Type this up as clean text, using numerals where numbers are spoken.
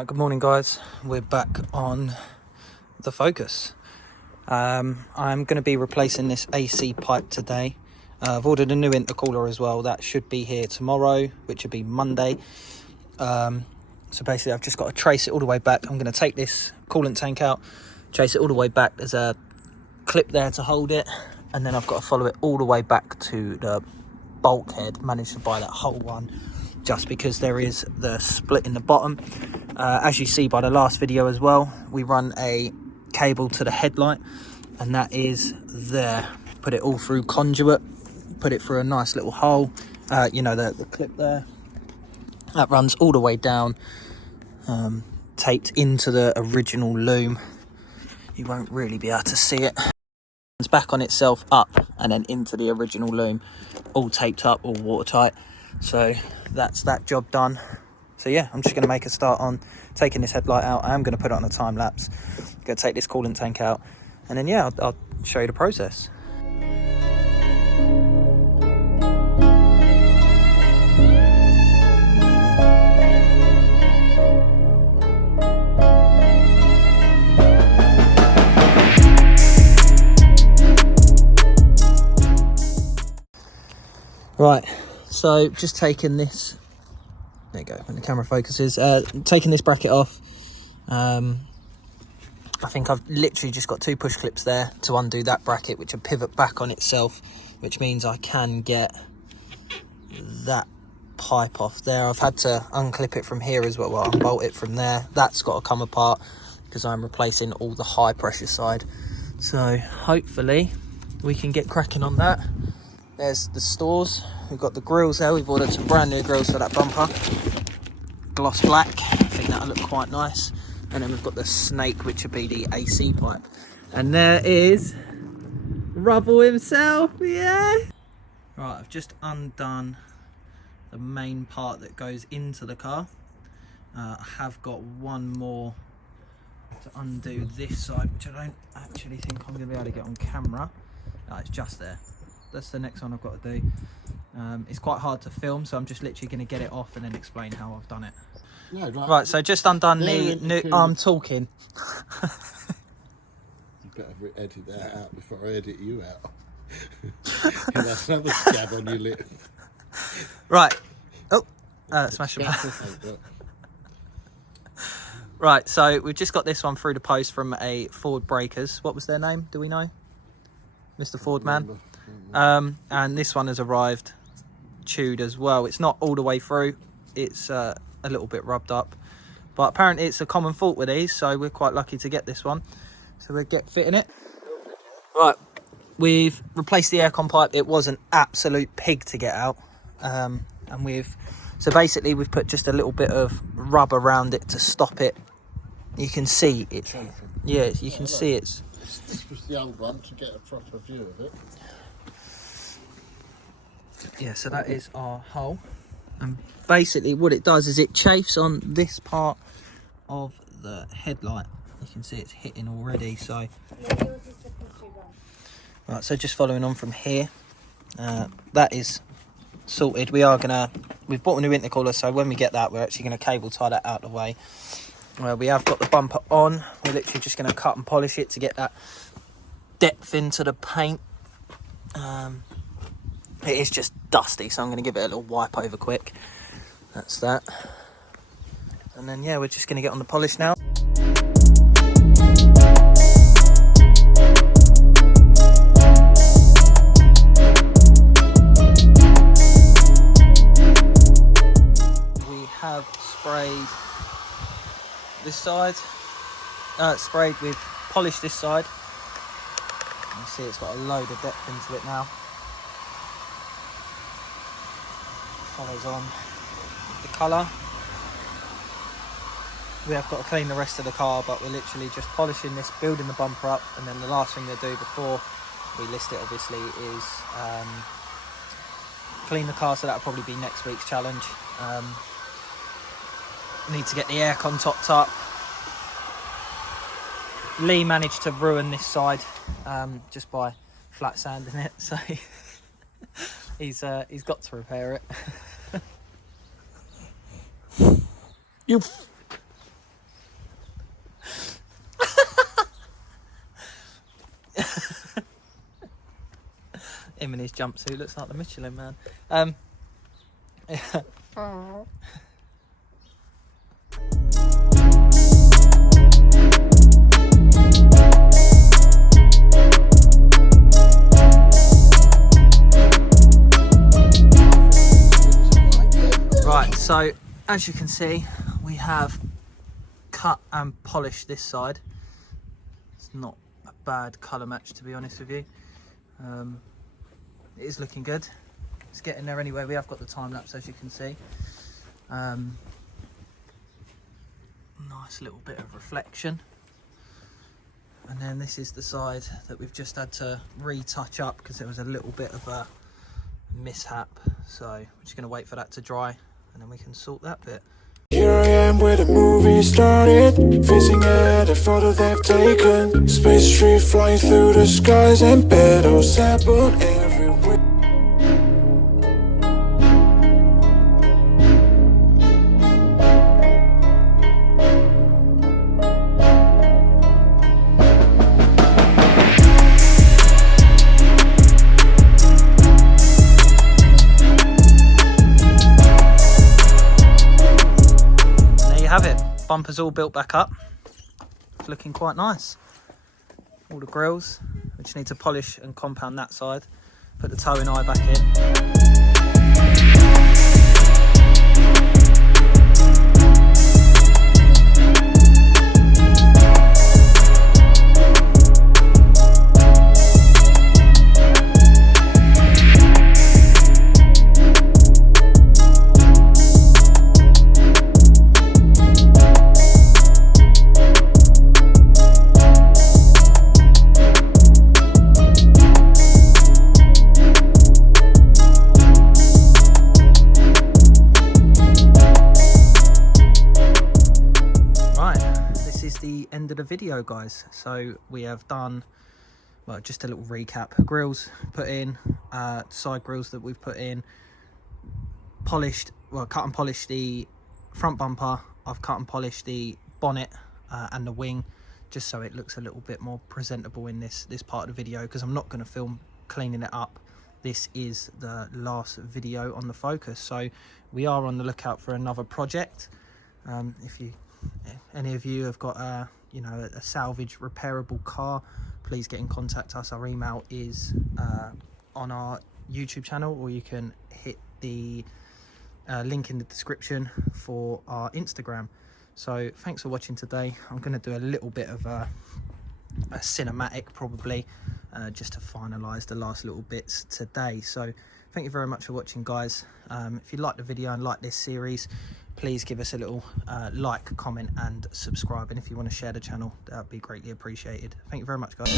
Right, good morning guys. We're back on the Focus. I'm going to be replacing this AC pipe today. I've ordered a new intercooler as well. That should be here tomorrow, which would be Monday. So basically I've just got to trace it all the way back. I'm going to take this coolant tank out, trace it all the way back. There's a clip there to hold it, and then I've got to follow it all the way back to the bulkhead. Managed to buy that whole one just because there is the split in the bottom. As you see by the last video as well, we run a cable to the headlight, and that is there. Put it all through conduit, put it through a nice little hole, you know, the clip there. That runs all the way down, taped into the original loom. You won't really be able to see it. It's back on itself, up, and then into the original loom. All taped up, all watertight. So that's that job done. So yeah, I'm just going to make a start on taking this headlight out. I am going to put it on a time lapse. Going to take this coolant tank out, and then yeah, I'll show you the process. Right, so just taking this, there you go, when the camera focuses, taking this bracket off. I think I've literally just got 2 push clips there to undo that bracket, which will pivot back on itself, which means I can get that pipe off there. I've had to unclip it from here as well, unbolt it from there. That's got to come apart because I'm replacing all the high pressure side. So hopefully we can get cracking on that. There's the stores. We've got the grills there. We've ordered some brand new grills for that bumper. Gloss black. I think that'll look quite nice. And then we've got the snake, which would be the AC pipe. And there is Rubble himself. Yeah. Right, I've just undone the main part that goes into the car. I have got one more to undo this side, which I don't actually think I'm going to be able to get on camera. No, it's just there. That's the next one I've got to do. It's quite hard to film, so I'm just literally going to get it off and then explain how I've done it. No, right, so just undone the new... I'm talking. You better edit that out before I edit you out. You'll have another scab on your lip. Right. Oh, smash it. Right, so we've just got this one through the post from a Ford Breakers. What was their name? Do we know? Mr. Ford man. And this one has arrived chewed as well. It's not all the way through. It's a little bit rubbed up, but apparently it's a common fault with these, so we're quite lucky to get this one. So we'll get fitting it. Right, we've replaced the aircon pipe. It was an absolute pig to get out, and so basically we've put just a little bit of rub around it to stop it. You can see it's, yeah, you can see it's. This was the old one to get a proper view of it. Yeah, so that is our hole, and basically what it does is it chafes on this part of the headlight. You can see it's hitting already. So right, so just following on from here, that is sorted. We've bought a new intercooler, so when we get that, we're actually going to cable tie that out of the way. We have got the bumper on. We're literally just going to cut and polish it to get that depth into the paint. It is just dusty, so I'm going to give it a little wipe over quick. That's that. And then yeah, we're just going to get on the polish now. We have sprayed this side, we've polished this side. You see it's got a load of depth into it now. Follows on with the colour. We have got to clean the rest of the car, but we're literally just polishing this, building the bumper up, and then the last thing to do before we list it obviously is clean the car, so that'll probably be next week's challenge. Need to get the aircon topped up. Lee managed to ruin this side just by flat sanding it, so he's got to repair it. Him in his jumpsuit looks like the Michelin Man. Yeah. Right, so as you can see, we have cut and polished this side. It's not a bad colour match, to be honest with you. It is looking good. It's getting there anyway. We have got the time lapse, as you can see. Nice little bit of reflection. And then this is the side that we've just had to retouch up because there was a little bit of a mishap. So we're just going to wait for that to dry and then we can sort that bit. Here I am where the movie started, facing at a photo they've taken. Space tree flying through the skies and petals happen everywhere. Have it, bumper's all built back up. It's looking quite nice. All the grills, we just need to polish and compound that side, put the towing eye back in. End of the video, guys. So we have done, well, just a little recap. Grills put in, side grills that we've put in, polished, well, cut and polished the front bumper. I've cut and polished the bonnet and the wing, just so it looks a little bit more presentable in this part of the video, because I'm not going to film cleaning it up. This is the last video on the Focus, so we are on the lookout for another project. If any of you have got a salvage repairable car, please get in contact us. Our email is on our YouTube channel, or you can hit the link in the description for our Instagram. So thanks for watching today. I'm going to do a little bit of a cinematic probably, just to finalize the last little bits today. So thank you very much for watching, guys. If you like the video and like this series, please give us a little like, comment and subscribe, and if you want to share the channel, that would be greatly appreciated. Thank you very much, guys.